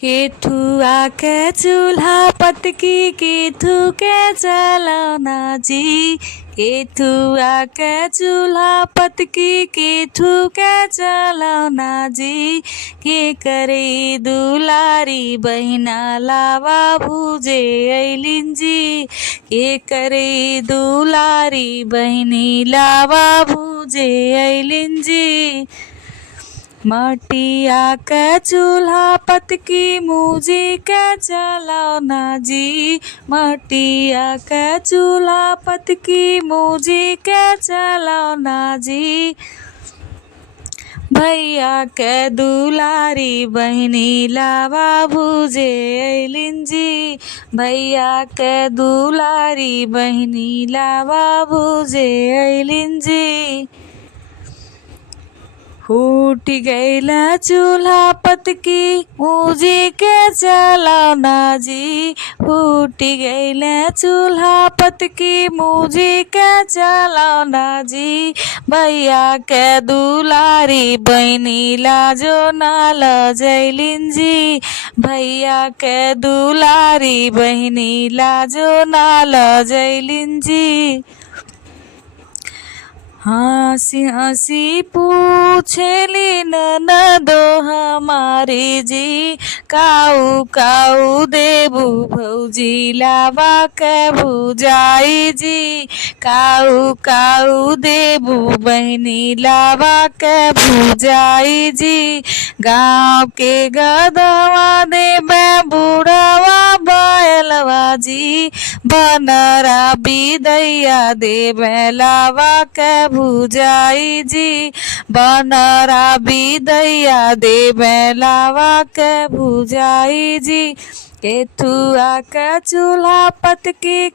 केठुआ के चूल्हा पतकी केठू के जलौना जी। केठुआ के चूल्हा पतकी केठू के जलौना जी। के करे दुलारी बहिना लावा भुजे ऐलिन जी। के करे दुलारी बहिनी लावा भुजे ऐलिन जी। मटिया के चूल्हा पतकी मुजी के जलौना जी। मटिया के चूल्हा पतकी मुजी के जलौना जी। भैया के दुलारी बहिनी लावा भुजे ऐलिन जी। भैया के दुलारी बहिनी लावा भुजे ऐलिन जी। फूट गैला चूल्हा पतकी मुजी के जलौना जी। फूट गैला चूल्हा पतकी मुजी के जलौना जी। भैया के दुलारी बहिनी लाजो ना लजैलिन जी। भैया के दुलारी बहिनी लाजो ना लजैलिन जी। हंसी हंसी पूछेली ननदो हमारी जी। काऊ काऊ देबू भौजी लावा के भुजाई जी। काऊ काऊ देबू बहिनी लावा के भुजाई जी। गाँव के गदवा देबे बुढ़वा बैलवा जी। बनरा बिदैया देबे लावा के भुजाई जी। बनरा बिदैया देबे लावा के भुजाई जी। केठुआ के चूल्हा पतकी